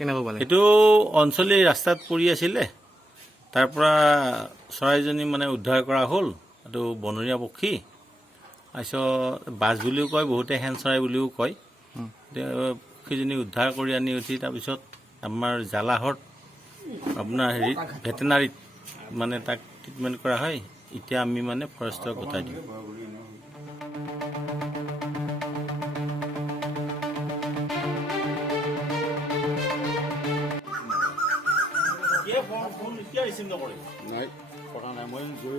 কেনেকৈ পালে? এইটো অঞ্চলী ৰাস্তাত পৰি আছিলে, তাৰ পৰা চৰাইজনী মানে উদ্ধাৰ কৰা হ'ল। এইটো বনৰীয়া পক্ষী, তাৰপিছত বাজ বুলিও কয়, বহুতে হেন চৰাই বুলিও কয়। পক্ষীজনী উদ্ধাৰ কৰি আনি উঠি তাৰপিছত আমাৰ জালাহত আপোনাৰ ভেটেনাৰীত মানে তাক ট্ৰিটমেণ্ট কৰা হয়। এতিয়া আমি মানে ফৰেষ্টক গতাই দিওঁ। নাই কথা নাই, মই গৈ